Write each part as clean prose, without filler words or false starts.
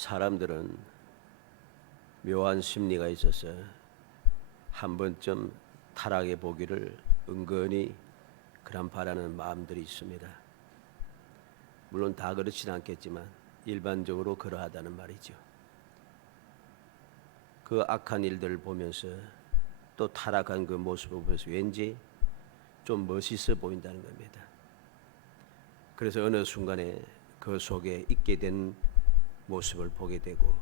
사람들은 묘한 심리가 있어서 한 번쯤 타락해 보기를 은근히 그런 바라는 마음들이 있습니다. 물론 다 그렇지는 않겠지만 일반적으로 그러하다는 말이죠. 그 악한 일들을 보면서 또 타락한 그 모습을 보면서 왠지 좀 멋있어 보인다는 겁니다. 그래서 어느 순간에 그 속에 있게 된 모습을 보게 되고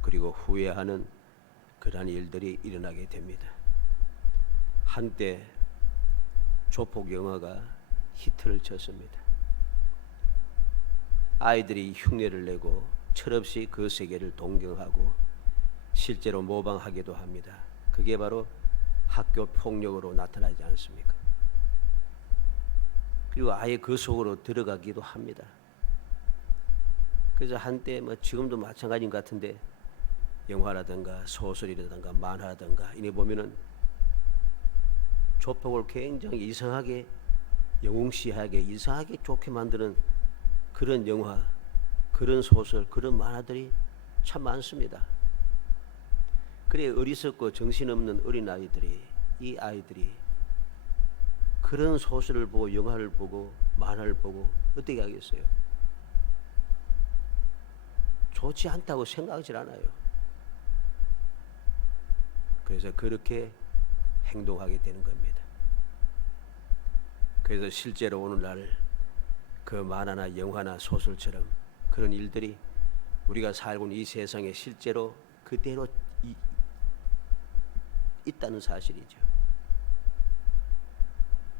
그리고 후회하는 그러한 일들이 일어나게 됩니다. 한때 조폭 영화가 히트를 쳤습니다. 아이들이 흉내를 내고 철없이 그 세계를 동경하고 실제로 모방하기도 합니다. 그게 바로 학교 폭력으로 나타나지 않습니까? 그리고 아예 그 속으로 들어가기도 합니다. 그래서 한때 지금도 마찬가지인 것 같은데 영화라든가 소설이라든가 만화라든가 이래 보면은 조폭을 굉장히 이상하게 영웅시하게 이상하게 좋게 만드는 그런 영화, 그런 소설, 그런 만화들이 참 많습니다. 그래 어리석고 정신없는 어린아이들이 이 아이들이 그런 소설을 보고 영화를 보고 만화를 보고 어떻게 하겠어요? 좋지 않다고 생각하지 않아요. 그래서 그렇게 행동하게 되는 겁니다. 그래서 실제로 오늘날 그 만화나 영화나 소설처럼 그런 일들이 우리가 살고 있는 이 세상에 실제로 그대로 있다는 사실이죠.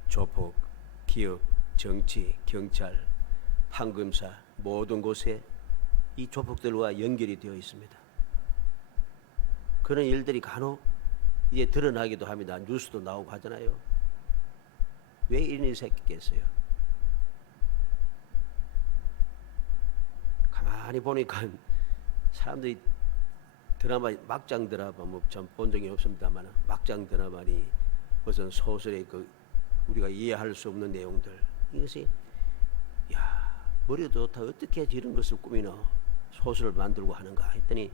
조폭, 기업, 정치, 경찰, 판검사 모든 곳에 이 조폭들과 연결이 되어 있습니다. 그런 일들이 간혹 이제 드러나기도 합니다. 뉴스도 나오고 하잖아요. 왜 이런 일이 생겼겠어요? 가만히 보니까 사람들이 드라마 막장 드라마 전 본 적이 없습니다만 막장 드라마니 무슨 소설의 그 우리가 이해할 수 없는 내용들 이것이 야 머리도 좋다 어떻게 이런 것을 꾸미나 소설을 만들고 하는가 했더니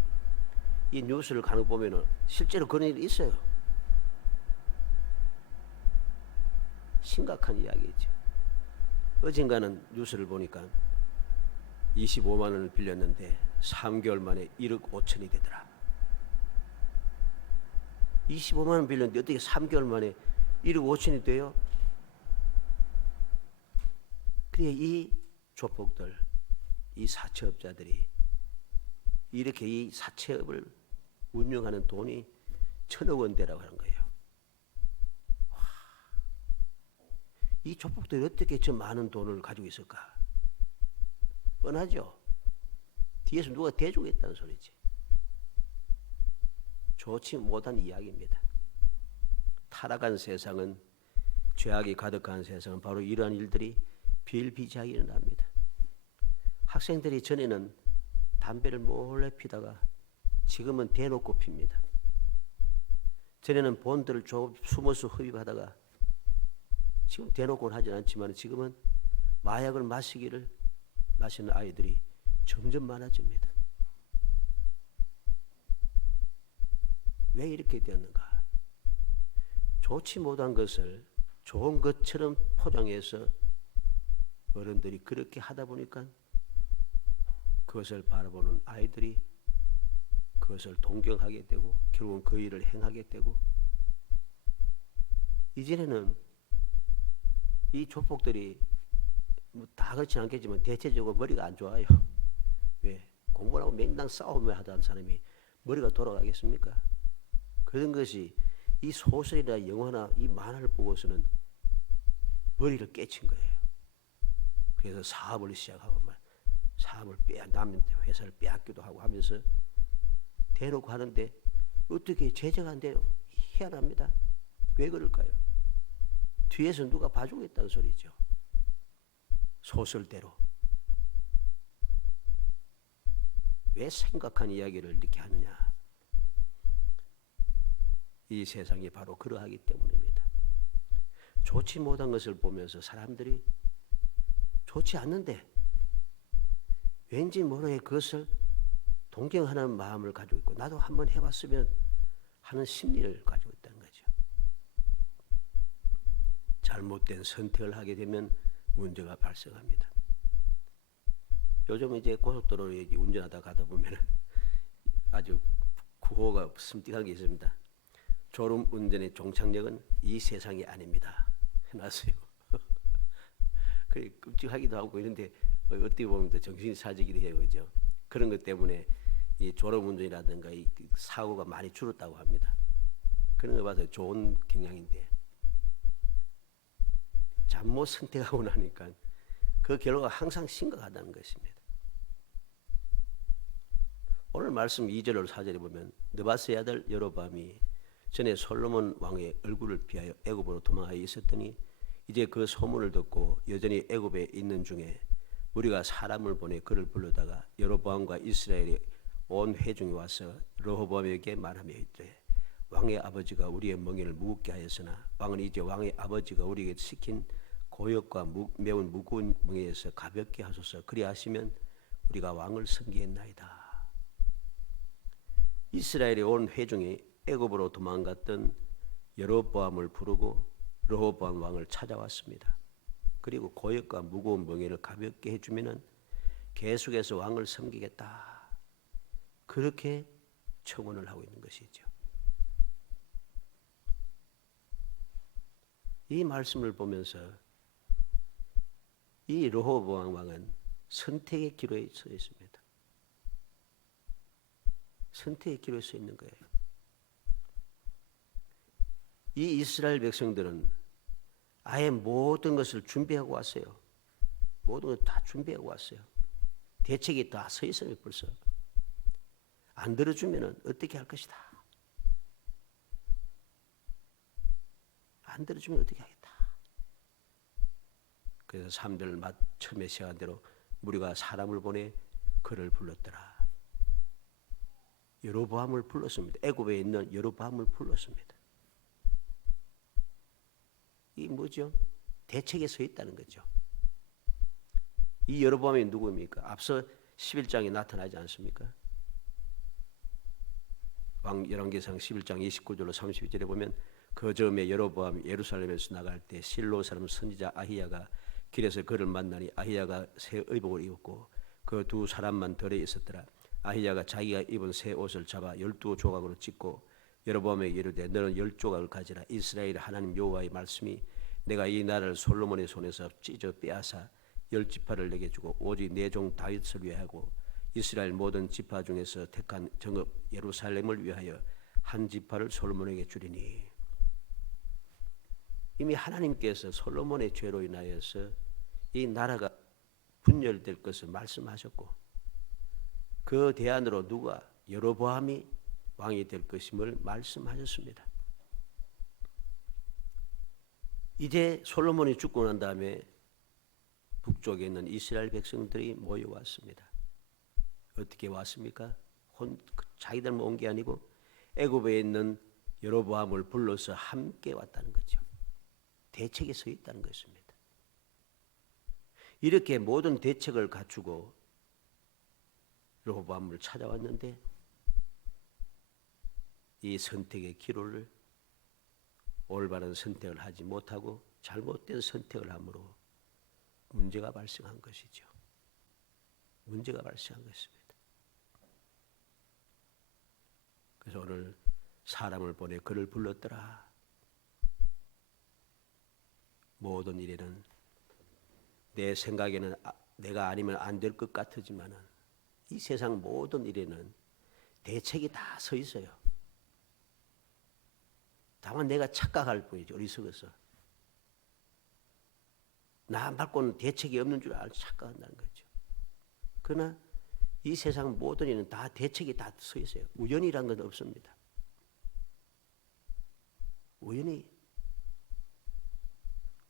이 뉴스를 간혹 보면은 실제로 그런 일이 있어요. 심각한 이야기죠. 어젠가는 뉴스를 보니까 25만 원을 빌렸는데 3개월 만에 1억 5천이 되더라. 25만 원 빌렸는데 어떻게 3개월 만에 1억 5천이 돼요? 그래 이 조폭들, 이 사채업자들이 이렇게 이 사채업을 운영하는 돈이 1,000억 원대라고 하는 거예요. 와, 이 조폭들이 어떻게 저 많은 돈을 가지고 있을까? 뻔하죠. 뒤에서 누가 대주고 있다는 소리지. 좋지 못한 이야기입니다. 타락한 세상은 죄악이 가득한 세상은 바로 이러한 일들이 비일비재하게 일어납니다. 학생들이 전에는 담배를 몰래 피다가 지금은 대놓고 핍니다. 전에는 본드를 숨어서 흡입하다가 지금 대놓고는 하진 않지만 지금은 마약을 마시는 아이들이 점점 많아집니다. 왜 이렇게 되었는가? 좋지 못한 것을 좋은 것처럼 포장해서 어른들이 그렇게 하다 보니까 그것을 바라보는 아이들이 그것을 동경하게 되고 결국은 그 일을 행하게 되고 이전에는 이 조폭들이 다 그렇지 않겠지만 대체적으로 머리가 안 좋아요. 왜? 공부하고 맨날 싸움을 하던 사람이 머리가 돌아가겠습니까? 그런 것이 이 소설이나 영화나 이 만화를 보고서는 머리를 깨친 거예요. 그래서 사업을 시작하고 사업을 남의 회사를 빼앗기도 하고 하면서 대놓고 하는데 어떻게 제재가 안 돼요? 희한합니다. 왜 그럴까요? 뒤에서 누가 봐주고 있다는 소리죠. 소설대로. 왜 생각한 이야기를 이렇게 하느냐? 이 세상이 바로 그러하기 때문입니다. 좋지 못한 것을 보면서 사람들이 좋지 않는데 왠지 모르게 그것을 동경하는 마음을 가지고 있고 나도 한번 해봤으면 하는 심리를 가지고 있다는 거죠. 잘못된 선택을 하게 되면 문제가 발생합니다. 요즘 이제 고속도로에 운전하다 가다 보면 아주 구호가 섬뜩한 게 있습니다. 졸음 운전의 종착역은 이 세상이 아닙니다. 해놨어요. 그래 끔찍하기도 하고 이런데 어떻게 보면 또 정신이 사지기도 해요, 그죠? 그런 것 때문에 이 졸음 운전이라든가 이 사고가 많이 줄었다고 합니다. 그런 거 봐서 좋은 경향인데 잘못 선택하고 나니까 그 결과가 항상 심각하다는 것입니다. 오늘 말씀 2절로 4절에 보면 느바스의 아들 여로보암이 전에 솔로몬 왕의 얼굴을 피하여 애굽으로 도망하여 있었더니 이제 그 소문을 듣고 여전히 애굽에 있는 중에 우리가 사람을 보내 그를 불러다가 여로보암과 이스라엘의 온 회중이 와서 르호보암에게 말하며 이르되 왕의 아버지가 우리의 멍에를 무겁게 하였으나 왕은 이제 왕의 아버지가 우리에게 시킨 고역과 매우 무거운 멍에에서 가볍게 하소서. 그리하시면 우리가 왕을 섬기겠나이다. 이스라엘의 온 회중이 애굽으로 도망갔던 여로보암을 부르고 르호보암 왕을 찾아왔습니다. 그리고 고역과 무거운 멍에를 가볍게 해주면은 계속해서 왕을 섬기겠다. 그렇게 청원을 하고 있는 것이죠. 이 말씀을 보면서 이 르호보암 왕은 선택의 기로에 서 있습니다. 선택의 기로에 서 있는 거예요. 이 이스라엘 백성들은 아예 모든 것을 준비하고 왔어요. 모든 걸 다 준비하고 왔어요. 대책이 다 서 있어요. 벌써. 안 들어주면 어떻게 할 것이다. 안 들어주면 어떻게 하겠다. 그래서 3절 처음에 시작한 대로 우리가 사람을 보내 그를 불렀더라. 여로보암을 불렀습니다. 애굽에 있는 여로보암을 불렀습니다. 이 뭐죠? 대책에 서 있다는 거죠. 이 여로보암이 누구입니까? 앞서 11장에 나타나지 않습니까? 열왕기상 11장 29절로 32절에 보면 그 즈음에 여로보암이 예루살렘에서 나갈 때 실로 사람 선지자 아히야가 길에서 그를 만나니 아히야가 새 의복을 입었고 그 두 사람만 덜에 있었더라. 아히야가 자기가 입은 새 옷을 잡아 12조각으로 찢고 여로보암에게 이르되 너는 10조각을 가지라. 이스라엘 하나님 여호와의 말씀이 내가 이 나라를 솔로몬의 손에서 찢어 빼앗아 10지파를 내게 주고 오직 내 종 다윗을 위하고 이스라엘 모든 지파 중에서 택한 정읍 예루살렘을 위하여 한 지파를 솔로몬에게 주리니. 이미 하나님께서 솔로몬의 죄로 인하여서 이 나라가 분열될 것을 말씀하셨고 그 대안으로 누가 여로보암이 왕이 될 것임을 말씀하셨습니다. 이제 솔로몬이 죽고 난 다음에 북쪽에 있는 이스라엘 백성들이 모여왔습니다. 어떻게 왔습니까? 자기들만 온 게 아니고 애굽에 있는 여로보암을 불러서 함께 왔다는 거죠. 대책에 서 있다는 것입니다. 이렇게 모든 대책을 갖추고 르호보암을 찾아왔는데 이 선택의 기로를 올바른 선택을 하지 못하고 잘못된 선택을 함으로 문제가 발생한 것이죠. 문제가 발생한 것입니다. 그래서 오늘 사람을 보내 그를 불렀더라. 모든 일에는 내 생각에는 내가 아니면 안 될 것 같지만은 이 세상 모든 일에는 대책이 다 서 있어요. 다만 내가 착각할 뿐이죠. 어리석어서. 나 말고는 대책이 없는 줄 알고 착각한다는 거죠. 그러나 이 세상 모든 일은 다 대책이 다 서 있어요. 우연이란 건 없습니다.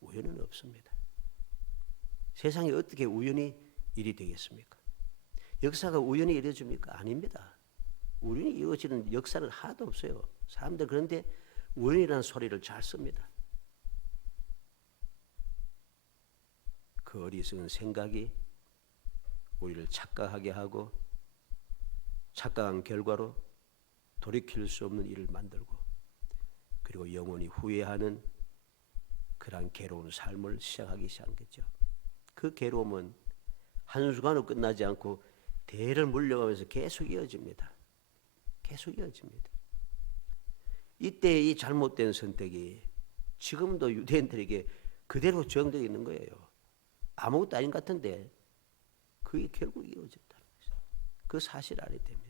우연은 없습니다. 세상에 어떻게 우연히 일이 되겠습니까? 역사가 우연히 이루어집니까? 아닙니다. 우연히 이루어지는 역사는 하나도 없어요. 사람들 그런데 우연이라는 소리를 잘 씁니다. 그 어리석은 생각이 우리를 착각하게 하고 착각한 결과로 돌이킬 수 없는 일을 만들고 그리고 영원히 후회하는 그러한 괴로운 삶을 시작하기 시작했죠. 그 괴로움은 한순간으로 끝나지 않고 대를 물려가면서 계속 이어집니다. 계속 이어집니다. 이때 이 잘못된 선택이 지금도 유대인들에게 그대로 적용되어 있는 거예요. 아무것도 아닌 것 같은데 그게 결국 이어졌다는 거죠. 그 사실을 알아야 됩니다.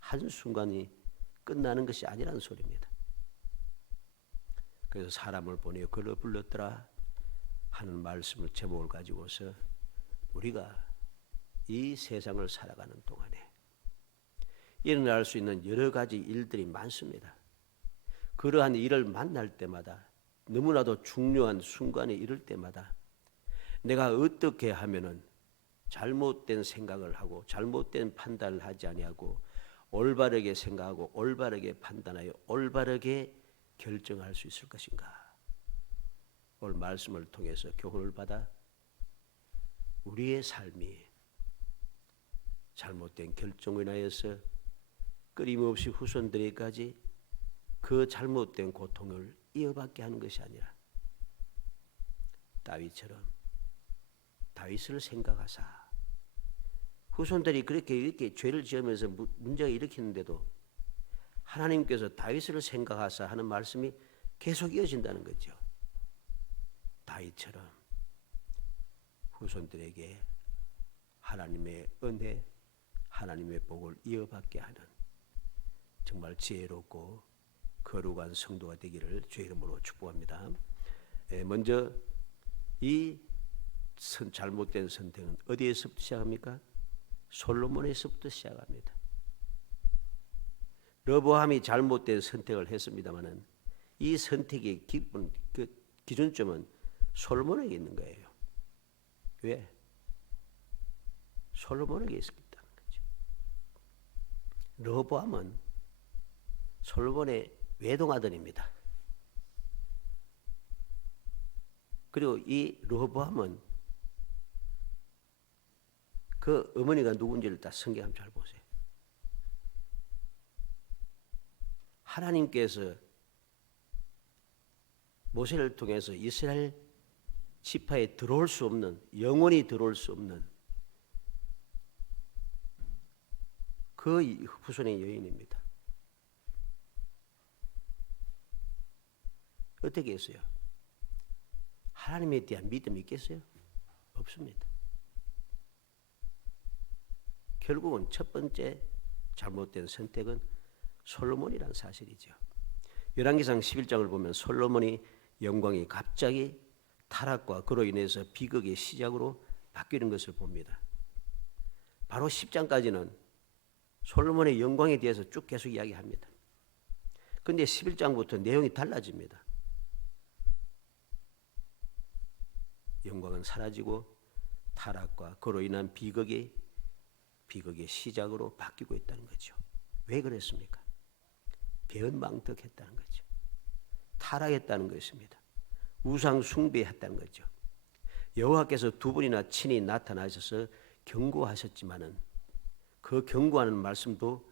한순간이 끝나는 것이 아니라는 소리입니다. 그래서 사람을 보내어 그를 불렀더라 하는 말씀을 제목을 가지고서 우리가 이 세상을 살아가는 동안에 일어날 수 있는 여러 가지 일들이 많습니다. 그러한 일을 만날 때마다 너무나도 중요한 순간에 이를 때마다 내가 어떻게 하면은 잘못된 생각을 하고 잘못된 판단을 하지 아니하고 올바르게 생각하고 올바르게 판단하여 올바르게 결정할 수 있을 것인가. 오늘 말씀을 통해서 교훈을 받아 우리의 삶이 잘못된 결정으로 인하여서 끊임없이 후손들에게까지 그 잘못된 고통을 이어받게 하는 것이 아니라 다윗처럼 다윗을 생각하사 후손들이 그렇게 이렇게 죄를 지으면서 문제가 일으키는데도 하나님께서 다윗을 생각하사 하는 말씀이 계속 이어진다는 거죠. 다윗처럼 후손들에게 하나님의 은혜, 하나님의 복을 이어받게 하는 정말 지혜롭고 거룩한 성도가 되기를 주의 이름으로 축복합니다. 먼저 이 잘못된 선택은 어디에서부터 시작합니까? 솔로몬에서부터 시작합니다. 르보암이 잘못된 선택을 했습니다마는 이 선택의 기준점은 솔로몬에게 있는 거예요. 왜? 솔로몬에게 있었다는 거죠. 르보암은 솔로몬의 외동아들입니다. 그리고 이 르호보암은 그 어머니가 누군지를 다 성경 한번 잘 보세요. 하나님께서 모세를 통해서 이스라엘 지파에 들어올 수 없는, 영원히 들어올 수 없는 그 후손의 여인입니다. 어떻게 했어요? 하나님에 대한 믿음이 있겠어요? 없습니다. 결국은 첫 번째 잘못된 선택은 솔로몬이라는 사실이죠. 열왕기상 11장을 보면 솔로몬이 영광이 갑자기 타락과 그로 인해서 비극의 시작으로 바뀌는 것을 봅니다. 바로 10장까지는 솔로몬의 영광에 대해서 쭉 계속 이야기합니다. 그런데 11장부터 내용이 달라집니다. 영광은 사라지고 타락과 그로 인한 비극의 시작으로 바뀌고 있다는 거죠. 왜 그랬습니까? 배은망덕했다는 거죠. 타락했다는 것입니다. 우상 숭배했다는 거죠. 여호와께서 두 번이나 친히 나타나셔서 경고하셨지만은 그 경고하는 말씀도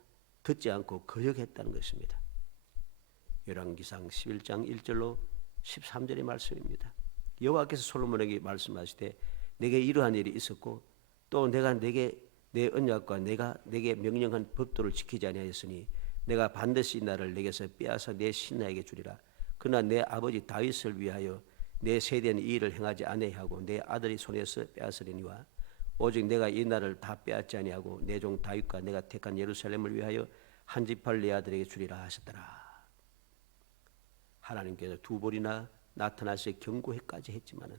듣지 않고 거역했다는 것입니다. 열왕기상 11장 1절로 13절의 말씀입니다. 여호와께서 솔로몬에게 말씀하시되 내게 이러한 일이 있었고 또 내가 내게 내 언약과 내가 내게 명령한 법도를 지키지 아니하였으니 내가 반드시 이 나라를 내게서 빼앗아 내 신하에게 주리라. 그러나 내 아버지 다윗을 위하여 내 세대는 이 일을 행하지 아니하고 내 아들이 손에서 빼앗으리니와 오직 내가 이 나라를 다 빼앗지 아니하고 내 종 다윗과 내가 택한 예루살렘을 위하여 한 지파를 내 아들에게 주리라 하셨더라. 하나님께서 두 번이나 나타나서 경고까지 했지만은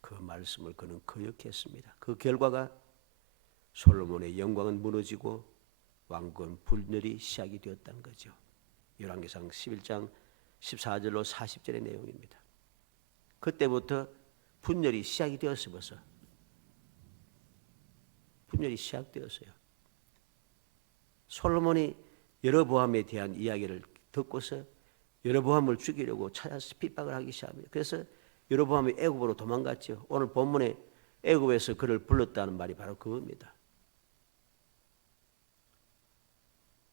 그 말씀을 그는 거역했습니다. 그 결과가 솔로몬의 영광은 무너지고 왕권 분열이 시작이 되었다는 거죠. 열왕기상 11장 14절로 40절의 내용입니다. 그때부터 분열이 시작이 되었어요. 벌써 분열이 시작되었어요. 솔로몬이 여로보암에 대한 이야기를 듣고서 여로보암을 죽이려고 찾아서 핍박을 하기 시작합니다. 그래서 여로보암이 애굽으로 도망갔죠. 오늘 본문에 애굽에서 그를 불렀다는 말이 바로 그겁니다.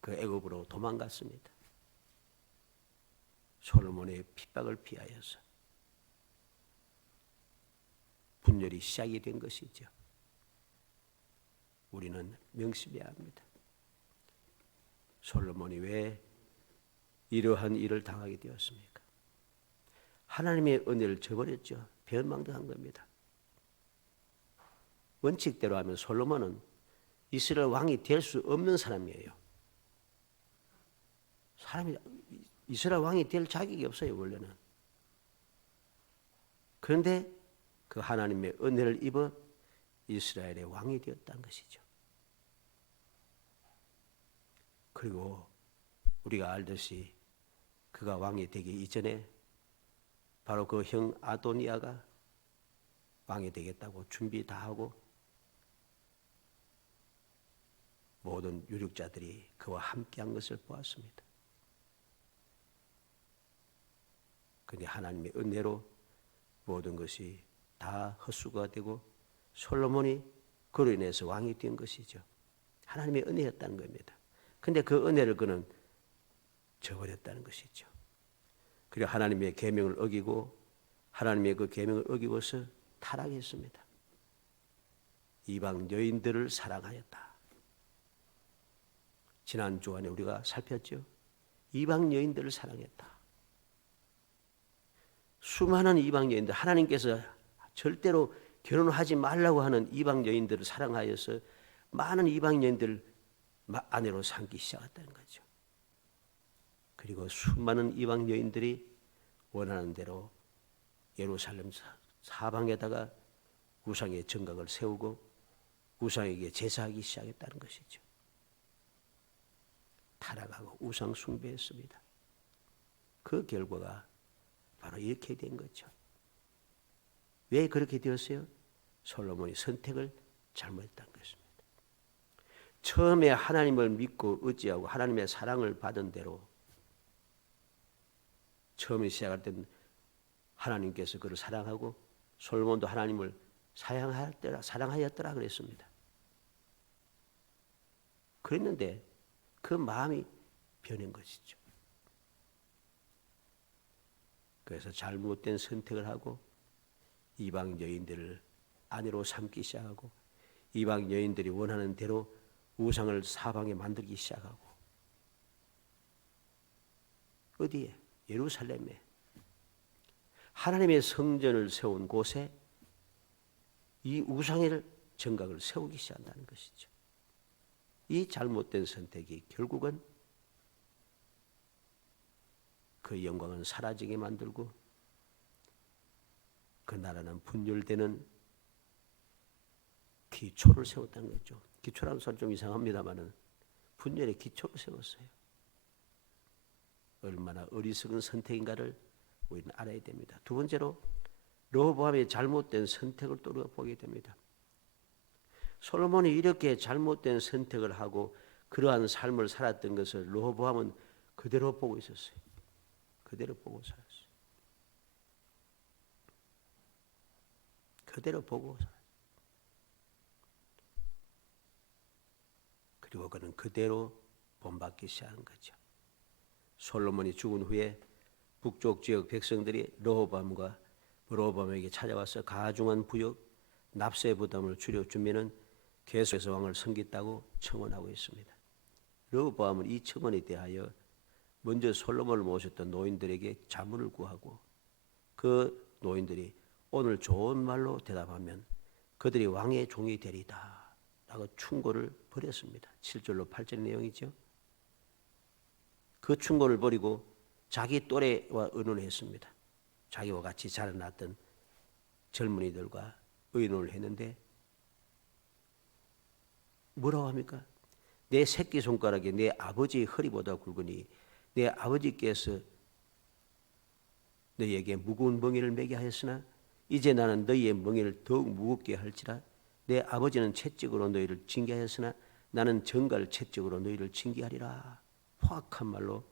그 애굽으로 도망갔습니다. 솔로몬의 핍박을 피하여서 분열이 시작이 된 것이죠. 우리는 명심해야 합니다. 솔로몬이 왜 이러한 일을 당하게 되었습니까? 하나님의 은혜를 저버렸죠. 배은망덕한 겁니다. 원칙대로 하면 솔로몬은 이스라엘 왕이 될 수 없는 사람이에요. 사람이 이스라엘 왕이 될 자격이 없어요, 원래는. 그런데 그 하나님의 은혜를 입어 이스라엘의 왕이 되었다는 것이죠. 그리고 우리가 알듯이 그가 왕이 되기 이전에 바로 그 형 아도니아가 왕이 되겠다고 준비 다 하고 모든 유력자들이 그와 함께한 것을 보았습니다. 그런데 하나님의 은혜로 모든 것이 다 헛수고가 되고 솔로몬이 그로 인해서 왕이 된 것이죠. 하나님의 은혜였다는 겁니다. 그런데 그 은혜를 그는 저버렸다는 것이죠. 그리고 하나님의 계명을 어기고 하나님의 그 계명을 어기고서 타락했습니다. 이방 여인들을 사랑하였다. 지난 주간에 우리가 살폈죠. 이방 여인들을 사랑했다. 수많은 이방 여인들, 하나님께서 절대로 결혼하지 말라고 하는 이방 여인들을 사랑하여서 많은 이방 여인들을 아내로 삼기 시작했다는 거죠. 그리고 수많은 이방 여인들이 원하는 대로 예루살렘 사방에다가 우상의 정각을 세우고 우상에게 제사하기 시작했다는 것이죠. 타락하고 우상 숭배했습니다. 그 결과가 바로 이렇게 된 거죠. 왜 그렇게 되었어요? 솔로몬이 선택을 잘못했다는 것입니다. 처음에 하나님을 믿고 의지하고 하나님의 사랑을 받은 대로 처음에 시작할 때는 하나님께서 그를 사랑하고 솔로몬도 하나님을 사랑하였더라 그랬습니다. 그랬는데 그 마음이 변한 것이죠. 그래서 잘못된 선택을 하고 이방 여인들을 아내로 삼기 시작하고 이방 여인들이 원하는 대로 우상을 사방에 만들기 시작하고 어디에? 예루살렘에 하나님의 성전을 세운 곳에 이 우상의 정각을 세우기 시작한다는 것이죠. 이 잘못된 선택이 결국은 그 영광은 사라지게 만들고 그 나라는 분열되는 기초를 세웠다는 거죠. 기초라는 소리 좀 이상합니다만은 분열의 기초를 세웠어요. 얼마나 어리석은 선택인가를 우리는 알아야 됩니다. 두 번째로 르호보암의 잘못된 선택을 또 우리가 보게 됩니다. 솔로몬이 이렇게 잘못된 선택을 하고 그러한 삶을 살았던 것을 르호보암은 그대로 보고 있었어요. 그대로 보고 살았어요. 그대로 보고 살았어요. 그리고 그는 그대로 본받기 시작한 거죠. 솔로몬이 죽은 후에 북쪽 지역 백성들이 르호보암에게 찾아와서 가중한 부역, 납세 부담을 줄여주면은 계속해서 왕을 섬기겠다고 청원하고 있습니다. 르호보암은 이 청원에 대하여 먼저 솔로몬을 모셨던 노인들에게 자문을 구하고 그 노인들이 오늘 좋은 말로 대답하면 그들이 왕의 종이 되리다 라고 충고를 벌였습니다. 7절로 8절 내용이죠. 그 충고를 버리고 자기 또래와 의논을 했습니다. 자기와 같이 자라났던 젊은이들과 의논을 했는데 뭐라고 합니까? 내 새끼손가락이 내 아버지의 허리보다 굵으니 내 아버지께서 너희에게 무거운 멍에를 매게 하였으나 이제 나는 너희의 멍에를 더욱 무겁게 할지라 내 아버지는 채찍으로 너희를 징계하였으나 나는 정갈 채찍으로 너희를 징계하리라. 포악한 말로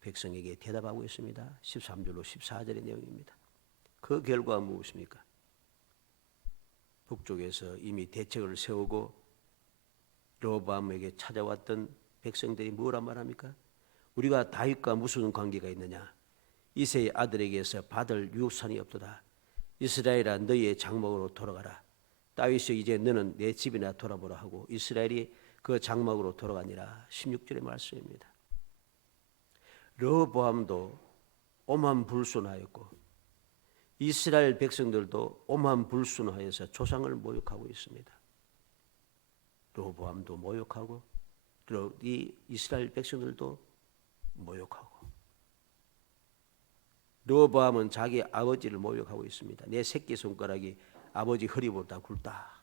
백성에게 대답하고 있습니다. 13절로 14절의 내용입니다. 그 결과가 무엇입니까? 북쪽에서 이미 대책을 세우고 르호보암에게 찾아왔던 백성들이 뭐라 말합니까? 우리가 다윗과 무슨 관계가 있느냐? 이새의 아들에게서 받을 유산이 없도다. 이스라엘아 너희의 장막으로 돌아가라. 다윗이 이제 너는 내 집이나 돌아보라 하고 이스라엘이 그 장막으로 돌아가니라. 16절의 말씀입니다. 르호보암도 오만불순하였고 이스라엘 백성들도 오만불순하여서 조상을 모욕하고 있습니다. 르호보암도 모욕하고 이 이스라엘 백성들도 모욕하고 르호보암은 자기 아버지를 모욕하고 있습니다. 내 새끼손가락이 아버지 허리보다 굵다.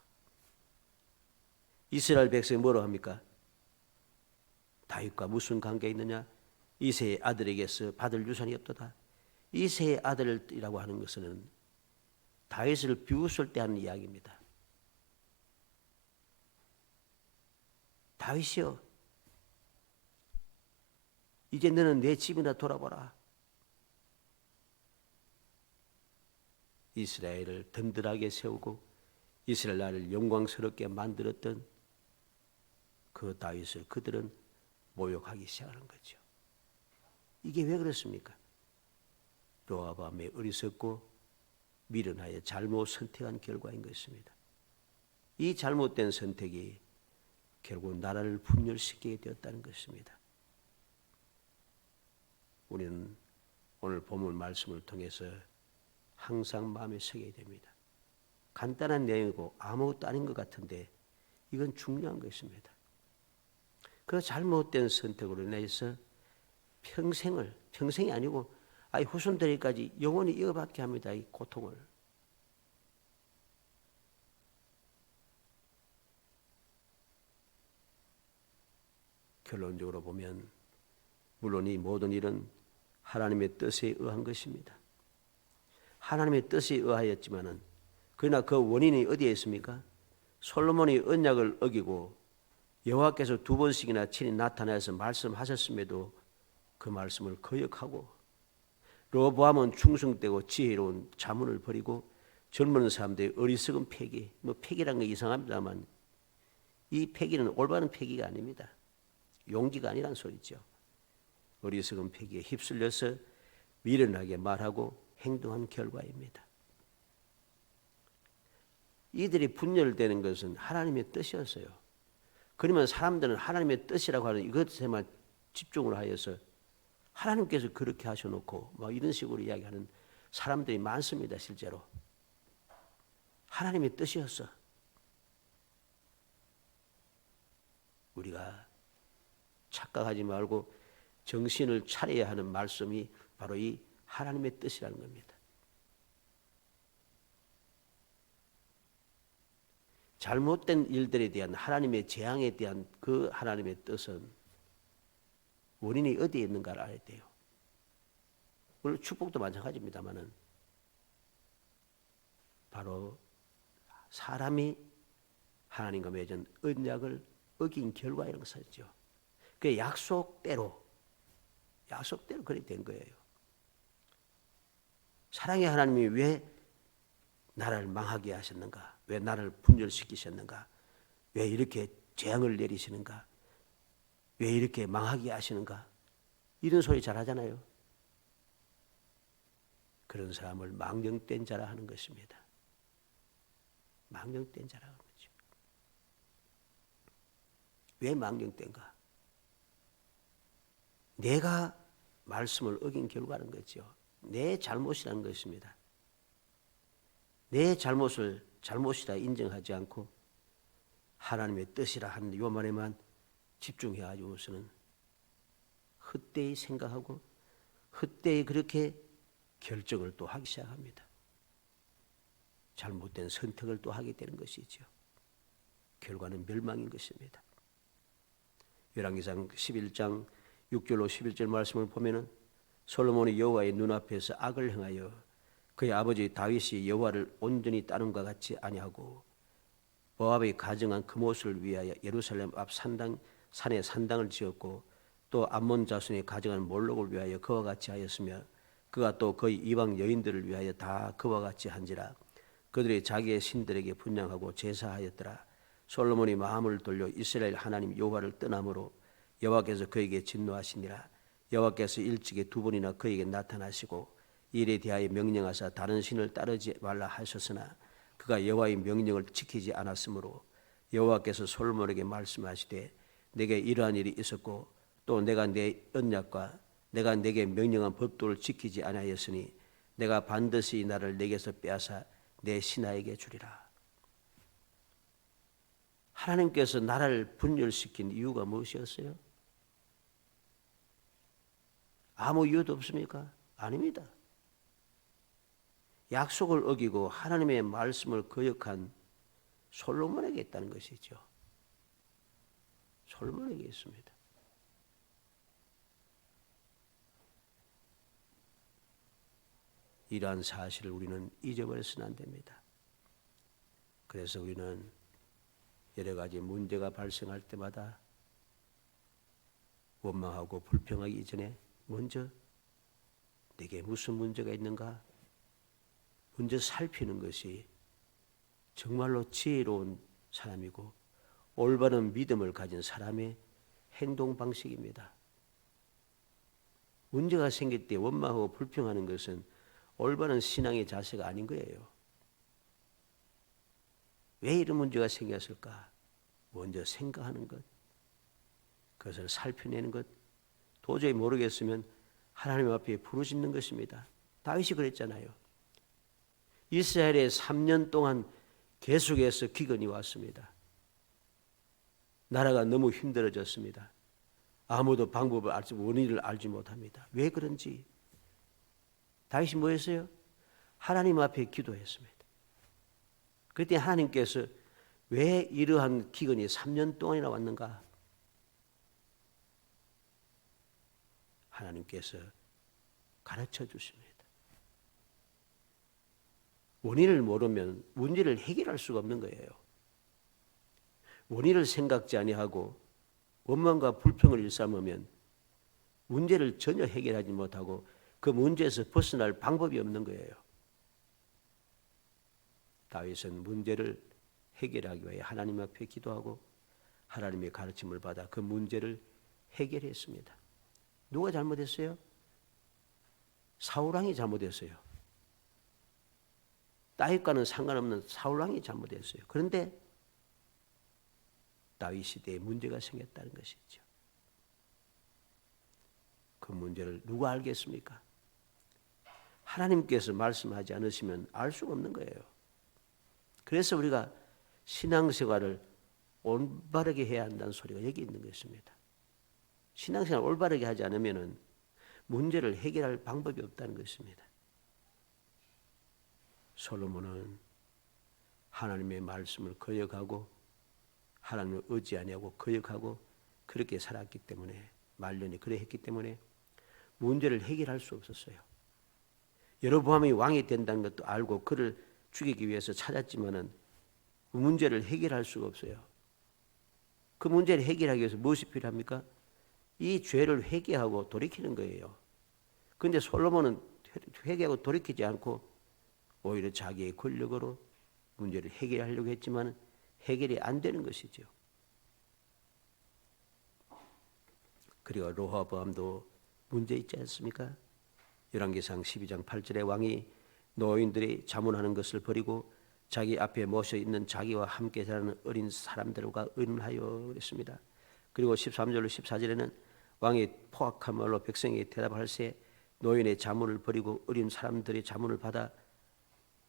이스라엘 백성이 뭐라고 합니까? 다윗과 무슨 관계 있느냐? 이새의 아들에게서 받을 유산이 없도다. 이새의 아들이라고 하는 것은 다윗을 비웃을 때 하는 이야기입니다. 다윗이여, 이제 너는 내 집이나 돌아보라. 이스라엘을 든든하게 세우고 이스라엘 나라를 영광스럽게 만들었던 그 다윗을 그들은 모욕하기 시작하는 거죠. 이게 왜 그렇습니까? 르호보암의 어리석고 미련하여 잘못 선택한 결과인 것입니다. 이 잘못된 선택이 결국 나라를 분열시키게 되었다는 것입니다. 우리는 오늘 본문 말씀을 통해서 항상 마음에 새게 됩니다. 간단한 내용이고 아무것도 아닌 것 같은데 이건 중요한 것입니다. 그 잘못된 선택으로 인해서 평생이 아니고 후손들에게까지 영원히 이어받게 합니다. 이 고통을. 결론적으로 보면 물론 이 모든 일은 하나님의 뜻에 의한 것입니다. 하나님의 뜻에 의하였지만은 그러나 그 원인이 어디에 있습니까? 솔로몬이 언약을 어기고 여호와께서 2번씩이나 친히 나타나서 말씀하셨음에도 그 말씀을 거역하고 르호보암은 충성되고 지혜로운 자문을 버리고 젊은 사람들의 어리석은 패기, 패기란 게 이상합니다만 이 패기는 올바른 패기가 아닙니다. 용기가 아니란 소리죠. 어리석은 패기에 휩쓸려서 미련하게 말하고 행동한 결과입니다. 이들이 분열되는 것은 하나님의 뜻이었어요. 그러면 사람들은 하나님의 뜻이라고 하는 이것에만 집중을 하여서 하나님께서 그렇게 하셔놓고 이런 식으로 이야기하는 사람들이 많습니다. 실제로 하나님의 뜻이었어. 우리가 착각하지 말고 정신을 차려야 하는 말씀이 바로 이 하나님의 뜻이라는 겁니다. 잘못된 일들에 대한 하나님의 재앙에 대한 그 하나님의 뜻은 원인이 어디에 있는가를 알아야 돼요. 물론 축복도 마찬가지입니다만은 바로 사람이 하나님과 맺은 언약을 어긴 결과라는 것이죠. 그 약속대로 그렇게 된 거예요. 사랑의 하나님이 왜 나라를 망하게 하셨는가? 왜 나라를 분열시키셨는가? 왜 이렇게 재앙을 내리시는가? 왜 이렇게 망하게 하시는가? 이런 소리 잘 하잖아요. 그런 사람을 망령된 자라 하는 것입니다. 망령된 자라 하는 거죠. 왜 망령된가? 내가 말씀을 어긴 결과는 거죠. 내 잘못이라는 것입니다. 내 잘못을 잘못이라 인정하지 않고 하나님의 뜻이라 하는 요 말에만 집중해가지고서는 헛되이 생각하고 헛되이 그렇게 결정을 또 하기 시작합니다. 잘못된 선택을 또 하게 되는 것이죠. 결과는 멸망인 것입니다. 열왕기상 11장 6절로 11절 말씀을 보면은 솔로몬이 여호와의 눈앞에서 악을 행하여 그의 아버지 다윗이 여호와를 온전히 따름과 같이 아니하고 모압이 가정한 금옷을 위하여 예루살렘 앞 산에 산당을 지었고 또 암몬 자손이 가정한 몰록을 위하여 그와 같이 하였으며 그가 또 그의 이방 여인들을 위하여 다 그와 같이 한지라. 그들이 자기의 신들에게 분향하고 제사하였더라. 솔로몬이 마음을 돌려 이스라엘 하나님 여호와를 떠남으로 여호와께서 그에게 진노하시니라. 여호와께서 일찍이 두 번이나 그에게 나타나시고 일에 대하여 명령하사 다른 신을 따르지 말라 하셨으나 그가 여호와의 명령을 지키지 않았으므로 여호와께서 솔로몬에게 말씀하시되 내게 이러한 일이 있었고 또 내가 내 언약과 내가 내게 명령한 법도를 지키지 아니하였으니 내가 반드시 이 나라를 내게서 빼앗아 내 신하에게 주리라. 하나님께서 나라를 분열시킨 이유가 무엇이었어요? 아무 이유도 없습니까? 아닙니다. 약속을 어기고 하나님의 말씀을 거역한 솔로몬에게 있다는 것이죠. 솔로몬에게 있습니다. 이러한 사실을 우리는 잊어버려서는 안 됩니다. 그래서 우리는 여러 가지 문제가 발생할 때마다 원망하고 불평하기 이전에 먼저 내게 무슨 문제가 있는가 먼저 살피는 것이 정말로 지혜로운 사람이고 올바른 믿음을 가진 사람의 행동 방식입니다. 문제가 생길 때 원망하고 불평하는 것은 올바른 신앙의 자세가 아닌 거예요. 왜 이런 문제가 생겼을까? 먼저 생각하는 것, 그것을 살펴내는 것, 도저히 모르겠으면 하나님 앞에 부르짖는 것입니다. 다윗이 그랬잖아요. 이스라엘에 3년 동안 계속해서 기근이 왔습니다. 나라가 너무 힘들어졌습니다. 아무도 방법을 알지 원인을 알지 못합니다. 왜 그런지 다윗이 뭐 했어요? 하나님 앞에 기도했습니다. 그때 하나님께서 왜 이러한 기근이 3년 동안이나 왔는가? 하나님께서 가르쳐 주십니다. 원인을 모르면 문제를 해결할 수가 없는 거예요. 원인을 생각지 아니하고 원망과 불평을 일삼으면 문제를 전혀 해결하지 못하고 그 문제에서 벗어날 방법이 없는 거예요. 다윗은 문제를 해결하기 위해 하나님 앞에 기도하고 하나님의 가르침을 받아 그 문제를 해결했습니다. 누가 잘못했어요? 사울왕이 잘못했어요. 다윗과는 상관없는 사울왕이 잘못했어요. 그런데 다윗 시대에 문제가 생겼다는 것이죠. 그 문제를 누가 알겠습니까? 하나님께서 말씀하지 않으시면 알 수가 없는 거예요. 그래서 우리가 신앙생활을 올바르게 해야 한다는 소리가 여기 있는 것입니다. 신앙생활을 올바르게 하지 않으면 문제를 해결할 방법이 없다는 것입니다. 솔로몬은 하나님의 말씀을 거역하고 하나님을 의지 아니하고 거역하고 그렇게 살았기 때문에 말년이 그래 했기 때문에 문제를 해결할 수 없었어요. 여로보암이 왕이 된다는 것도 알고 그를 죽이기 위해서 찾았지만은 그 문제를 해결할 수가 없어요. 그 문제를 해결하기 위해서 무엇이 필요합니까? 이 죄를 회개하고 돌이키는 거예요. 그런데 솔로몬은 회개하고 돌이키지 않고 오히려 자기의 권력으로 문제를 해결하려고 했지만 해결이 안 되는 것이죠. 그리고 르호보암도 문제 있지 않습니까? 열왕기상 12장 8절에 왕이 노인들이 자문하는 것을 버리고 자기 앞에 모셔 있는 자기와 함께 자라는 어린 사람들과 의논하여 그랬습니다. 그리고 13절로 14절에는 왕이 포악한 말로 백성에게 대답할세 노인의 자문을 버리고 어린 사람들의 자문을 받아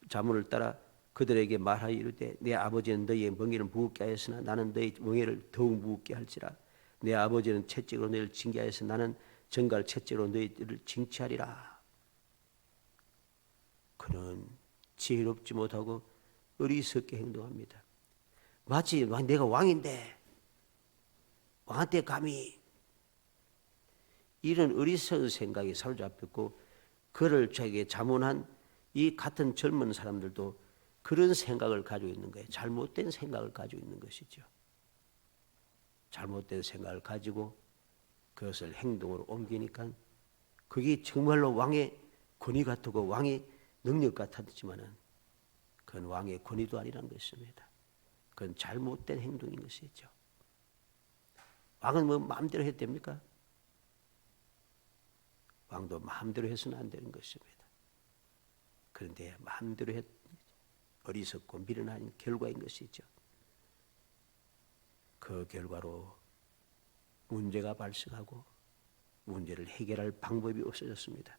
자문을 따라 그들에게 말하여 이르되 내 아버지는 너희의 멍에를 무겁게 하였으나 나는 너희 멍에를 더욱 무겁게 할지라. 내 아버지는 채찍으로 너희를 징계하여서 나는 정갈 채찍으로 너희들을 징치하리라. 그는 지혜롭지 못하고 어리석게 행동합니다. 마치 내가 왕인데 왕한테 감히 이런 어리석은 생각이 사로잡혔고 그를 자기에게 자문한 이 같은 젊은 사람들도 그런 생각을 가지고 있는 거예요. 잘못된 생각을 가지고 있는 것이죠. 잘못된 생각을 가지고 그것을 행동으로 옮기니까 그게 정말로 왕의 권위 같고 왕의 능력 같았지만은 그건 왕의 권위도 아니란 것입니다. 그건 잘못된 행동인 것이죠. 왕은 뭐 마음대로 해도 됩니까? 왕도 마음대로 해서는 안 되는 것입니다. 그런데 마음대로 했 어리석고 미련한 결과인 것이죠. 그 결과로 문제가 발생하고 문제를 해결할 방법이 없어졌습니다.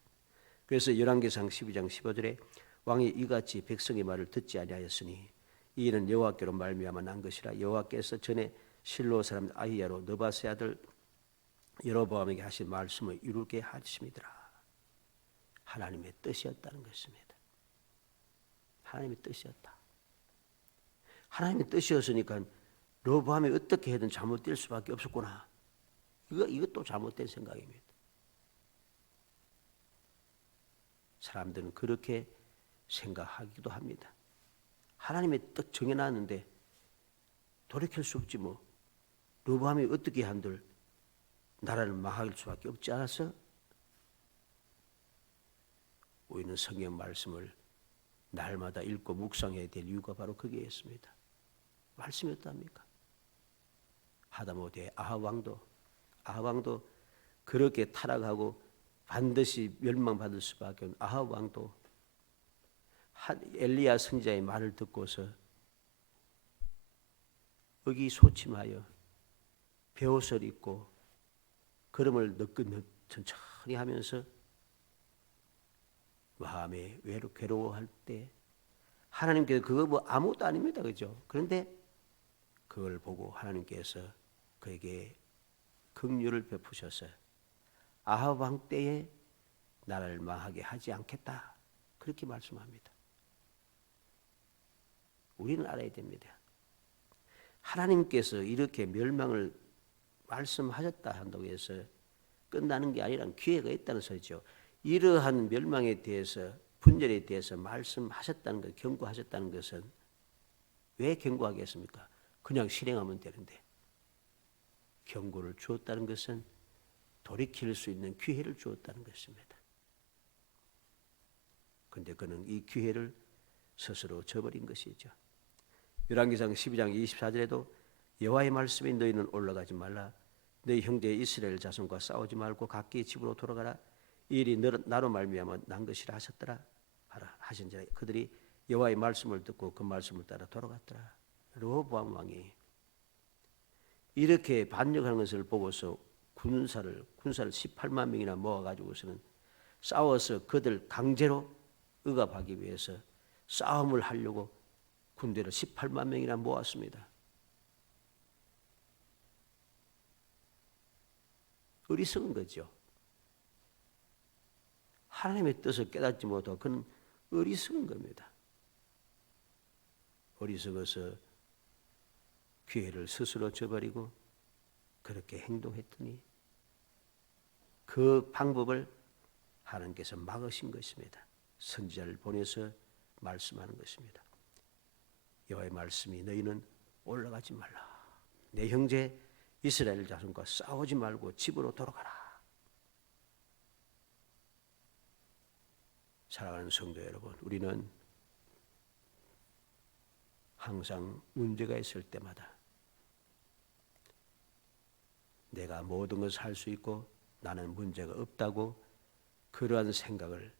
그래서 열왕기상 12장 15절에 왕이 이같이 백성의 말을 듣지 아니하였으니 이 일은 여호와께로 말미암아 난 것이라 여호와께서 전에 실로 사람 아히야로 느바세 아들 여로보암에게 하신 말씀을 이루게 하심이더라. 하나님의 뜻이었다는 것입니다. 하나님의 뜻이었다. 하나님의 뜻이었으니까 여로보암이 어떻게 해든 잘못될 수밖에 없었구나. 이것도 잘못된 생각입니다. 사람들은 그렇게 생각하기도 합니다. 하나님의 뜻 정해놨는데 돌이킬 수 없지 뭐. 여로보암이 어떻게 한들 나라를 망할 수밖에 없지 않았어? 우리는 성경 말씀을 날마다 읽고 묵상해야 될 이유가 바로 거기에 있습니다. 말씀이 어떠합니까? 하다못해 아합 왕도 그렇게 타락하고 반드시 멸망받을 수밖에 없는 아합 왕도 엘리야 선지자의 말을 듣고서 의기소침하여 베옷을 입고 걸음을 늦긋 천천히 하면서 마음에 괴로워할 때 하나님께서 그거 뭐 아무것도 아닙니다. 그죠? 그런데 그걸 보고 하나님께서 그에게 긍휼을 베푸셔서 아합 왕 때에 나라를 망하게 하지 않겠다. 그렇게 말씀합니다. 우리는 알아야 됩니다. 하나님께서 이렇게 멸망을 말씀하셨다 한다고 해서 끝나는 게 아니라 기회가 있다는 소리죠. 이러한 멸망에 대해서 분열에 대해서 말씀하셨다는 것, 경고하셨다는 것은 왜 경고하겠습니까? 그냥 실행하면 되는데 경고를 주었다는 것은 돌이킬 수 있는 기회를 주었다는 것입니다. 그런데 그는 이 기회를 스스로 저버린 것이죠. 열왕기상 12장 24절에도 여호와의 말씀이 너희는 올라가지 말라. 너희 형제 이스라엘 자손과 싸우지 말고 각기 집으로 돌아가라. 이 일이 나로 말미암아 난 것이라 하셨더라. 하신지라 그들이 여호와의 말씀을 듣고 그 말씀을 따라 돌아갔더라. 르호보암 왕이 이렇게 반역하는 것을 보고서 군사를 18만 명이나 모아가지고서는 싸워서 그들 강제로 억압하기 위해서 싸움을 하려고 군대를 18만 명이나 모았습니다. 어리석은 거죠. 하나님의 뜻을 깨닫지 못하고 그는 어리석은 겁니다. 어리석어서 기회를 스스로 저버리고 그렇게 행동했더니 그 방법을 하나님께서 막으신 것입니다. 선지자를 보내서 말씀하는 것입니다. 여호와의 말씀이 너희는 올라가지 말라. 내 형제 이스라엘 자손과 싸우지 말고 집으로 돌아가라. 사랑하는 성도 여러분, 우리는 항상 문제가 있을 때마다 내가 모든 것을 할 수 있고 나는 문제가 없다고 그러한 생각을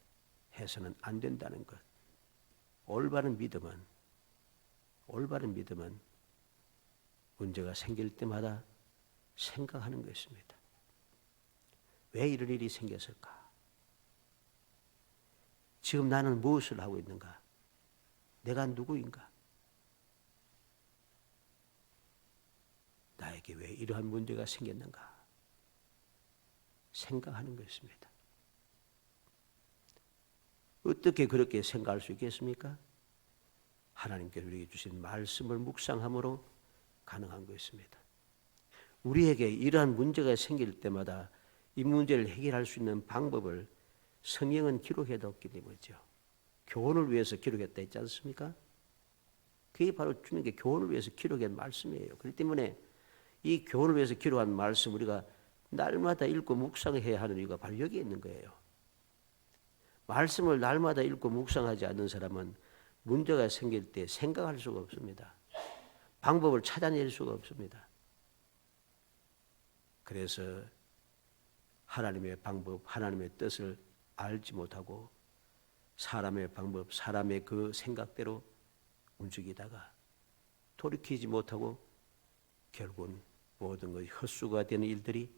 해서는 안 된다는 것. 올바른 믿음은 문제가 생길 때마다 생각하는 것입니다. 왜 이런 일이 생겼을까? 지금 나는 무엇을 하고 있는가? 내가 누구인가? 나에게 왜 이러한 문제가 생겼는가? 생각하는 것입니다. 어떻게 그렇게 생각할 수 있겠습니까? 하나님께서 우리에게 주신 말씀을 묵상함으로 가능한 것입니다. 우리에게 이러한 문제가 생길 때마다 이 문제를 해결할 수 있는 방법을 성경은 기록해뒀기 때문이죠. 교훈을 위해서 기록했다 했지 않습니까? 그게 바로 주님께 교훈을 위해서 기록한 말씀이에요. 그렇기 때문에 이 교훈을 위해서 기록한 말씀 우리가 날마다 읽고 묵상해야 하는 이유가 바로 여기에 있는 거예요. 말씀을 날마다 읽고 묵상하지 않는 사람은 문제가 생길 때 생각할 수가 없습니다. 방법을 찾아낼 수가 없습니다. 그래서 하나님의 방법, 하나님의 뜻을 알지 못하고 사람의 방법, 사람의 그 생각대로 움직이다가 돌이키지 못하고 결국은 모든 것이 헛수가 되는 일들이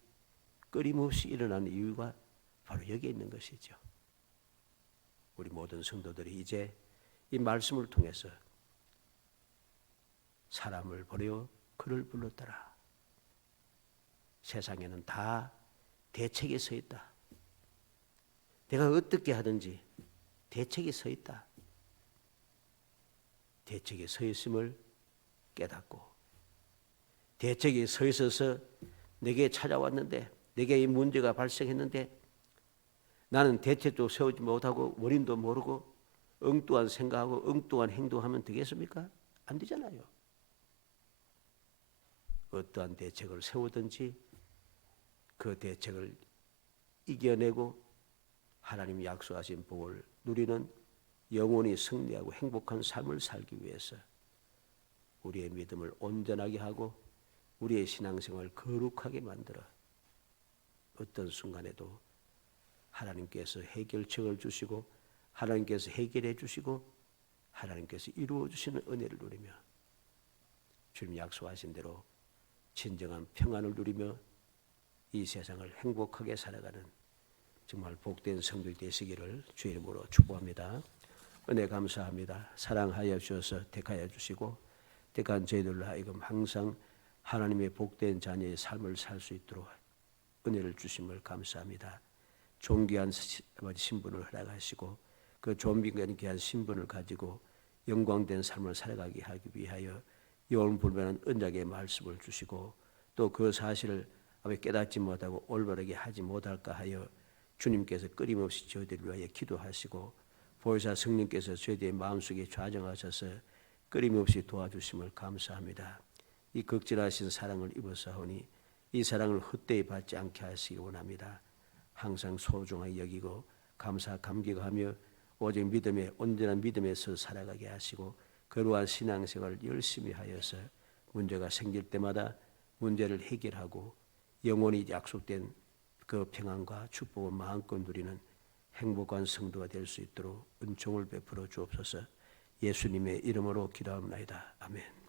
끊임없이 일어나는 이유가 바로 여기에 있는 것이죠. 우리 모든 성도들이 이제 이 말씀을 통해서 사람을 버려 그를 불렀더라. 세상에는 다 대책이 서 있다. 내가 어떻게 하든지 대책이 서 있다. 대책이 서 있음을 깨닫고 대책이 서 있어서 내게 찾아왔는데 내게 이 문제가 발생했는데 나는 대책도 세우지 못하고 원인도 모르고 엉뚱한 생각하고 엉뚱한 행동하면 되겠습니까? 안 되잖아요. 어떠한 대책을 세우든지 그 대책을 이겨내고 하나님이 약속하신 복을 누리는 영원히 승리하고 행복한 삶을 살기 위해서 우리의 믿음을 온전하게 하고 우리의 신앙생활을 거룩하게 만들어 어떤 순간에도 하나님께서 해결책을 주시고 하나님께서 해결해 주시고 하나님께서 이루어 주시는 은혜를 누리며 주님 약속하신 대로 진정한 평안을 누리며 이 세상을 행복하게 살아가는 정말 복된 성도들 되시기를 주의 이름으로 축복합니다. 은혜 감사합니다. 사랑하여 주셔서 택하여 주시고 택한 저희들로 하여금 항상 하나님의 복된 자녀의 삶을 살 수 있도록 은혜를 주심을 감사합니다. 존귀한 신분을 허락하시고 그 존귀한 신분을 가지고 영광된 삶을 살아가게 하기 위하여 영원불변한 언약의 말씀을 주시고 또 그 사실을 깨닫지 못하고 올바르게 하지 못할까 하여 주님께서 끊임없이 저희들을 위하여 기도하시고 보혜사 성령께서 저희들의 마음속에 좌정하셔서 끊임없이 도와주심을 감사합니다. 이 극진하신 사랑을 입어사오니 이 사랑을 헛되이 받지 않게 하시기 원합니다. 항상 소중하게 여기고 감사 감격하며 오직 믿음에 온전한 믿음에서 살아가게 하시고 그러한 신앙생활을 열심히 하여서 문제가 생길 때마다 문제를 해결하고 영원히 약속된 그 평안과 축복을 마음껏 누리는 행복한 성도가 될 수 있도록 은총을 베풀어 주옵소서. 예수님의 이름으로 기도합니다. 아멘.